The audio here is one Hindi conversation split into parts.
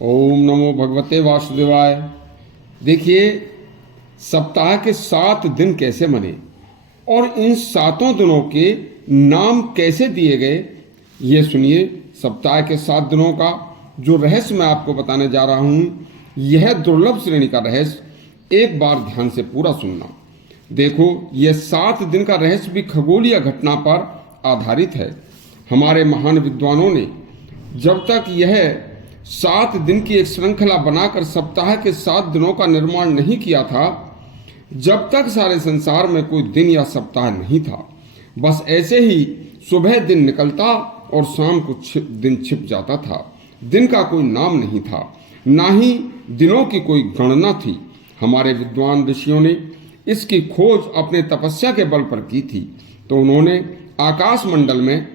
ओम नमो भगवते वासुदेवाय। देखिए, सप्ताह के 7 दिन कैसे बने और इन 7 दिनों के नाम कैसे दिए गए, ये सुनिए। सप्ताह के 7 दिनों का जो रहस्य मैं आपको बताने जा रहा हूं, यह दुर्लभ श्रेणी का रहस्य। एक बार ध्यान से पूरा सुनना। देखो, यह 7 दिन का रहस्य भी खगोलीय घटना पर आधारित है। हमारे महान विद्वानों ने जब तक यह 7 दिन की एक श्रृंखला बनाकर सप्ताह के 7 दिनों का निर्माण नहीं किया था, जब तक सारे संसार में कोई दिन या सप्ताह नहीं था। बस ऐसे ही सुबह दिन निकलता और शाम को दिन छिप जाता था। दिन का कोई नाम नहीं था, ना ही दिनों की कोई गणना थी। हमारे विद्वान ऋषियों ने इसकी खोज अपने तपस्या के बल पर की थी। तो उन्होंने आकाश मंडल में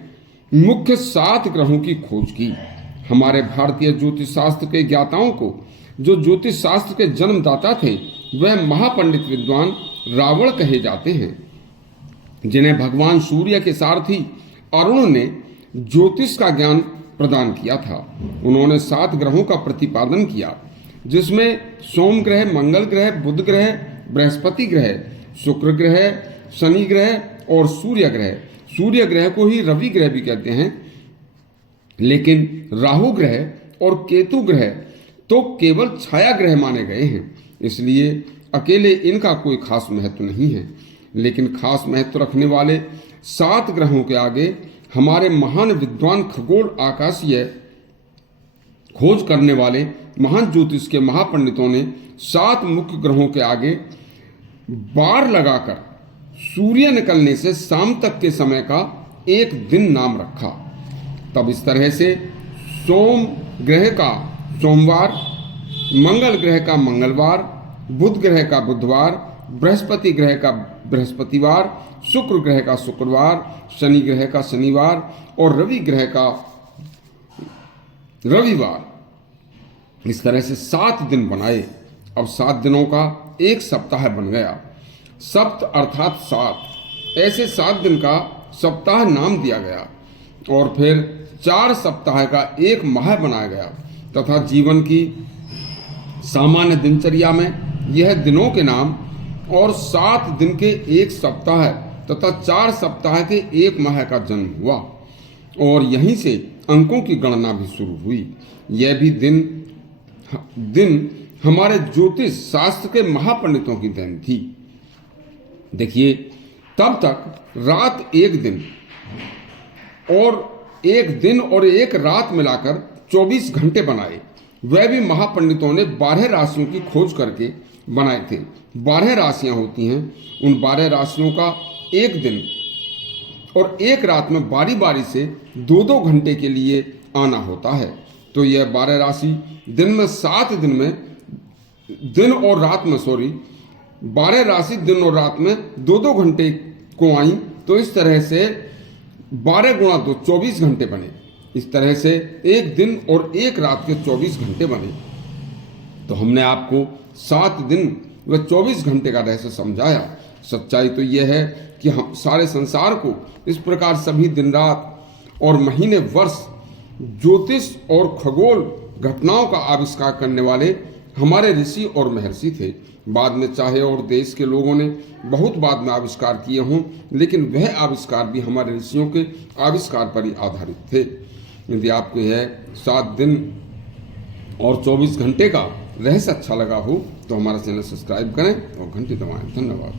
मुख्य 7 ग्रहों की खोज की। हमारे भारतीय ज्योतिष शास्त्र के ज्ञाताओं को, जो ज्योतिष शास्त्र के जन्मदाता थे, वह महापंडित विद्वान रावण कहे जाते हैं, जिन्हें भगवान सूर्य के सारथी अरुण ने ज्योतिष का ज्ञान प्रदान किया था। उन्होंने 7 ग्रहों का प्रतिपादन किया, जिसमें सोम ग्रह, मंगल ग्रह, बुध ग्रह, बृहस्पति ग्रह, शुक्र ग्रह, शनि ग्रह और सूर्य ग्रह। सूर्य ग्रह को ही रवि ग्रह भी कहते हैं, लेकिन राहु ग्रह और केतु ग्रह तो केवल छाया ग्रह माने गए हैं, इसलिए अकेले इनका कोई खास महत्व नहीं है। लेकिन खास महत्व रखने वाले 7 ग्रहों के आगे हमारे महान विद्वान खगोल आकाशीय खोज करने वाले महान ज्योतिष के महापंडितों ने 7 मुख्य ग्रहों के आगे बार लगाकर सूर्य निकलने से शाम तक के समय का एक दिन नाम रखा। तब इस तरह से सोम ग्रह का सोमवार, मंगल ग्रह का मंगलवार, बुध ग्रह का बुधवार, बृहस्पति ग्रह का बृहस्पतिवार, शुक्र ग्रह का शुक्रवार, शनि ग्रह का शनिवार और रवि ग्रह का रविवार, इस तरह से 7 दिन बनाए। अब 7 दिनों का एक सप्ताह बन गया। सप्त अर्थात 7, ऐसे 7 दिन का सप्ताह नाम दिया गया और फिर 4 सप्ताह का एक माह बनाया गया तथा जीवन की सामान्य दिनचर्या में यह दिनों के नाम और 7 दिन के एक सप्ताह तथा 4 सप्ताह के एक माह का जन्म हुआ और यहीं से अंकों की गणना भी शुरू हुई। यह भी दिन हमारे ज्योतिष शास्त्र के महापंडितों की देन थी। देखिए, तब तक रात एक दिन और एक रात मिलाकर 24 घंटे बनाए। वह भी महापंडितों ने 12 राशियों की खोज करके बनाए थे। 12 राशियां होती हैं। उन 12 राशियों का एक दिन और एक रात में बारी बारी से 2-2 घंटे के लिए आना होता है। तो यह 12 राशि दिन में 7 दिन में 12 राशि दिन और रात में 2-2 घंटे को आई। तो इस तरह से 12 गुणा 2 24 घंटे बने। इस तरह से एक दिन और एक रात के 24 घंटे बने। तो हमने आपको 7 दिन व 24 घंटे का रहस्य समझाया। सच्चाई तो यह है कि हम सारे संसार को इस प्रकार सभी दिन रात और महीने वर्ष ज्योतिष और खगोल घटनाओं का आविष्कार करने वाले हमारे ऋषि और महर्षि थे। बाद में चाहे और देश के लोगों ने बहुत बाद में आविष्कार किए हों, लेकिन वह आविष्कार भी हमारे ऋषियों के आविष्कार पर ही आधारित थे। यदि आपको यह 7 दिन और 24 घंटे का रहस्य अच्छा लगा हो तो हमारा चैनल सब्सक्राइब करें और घंटी दबाएं। धन्यवाद।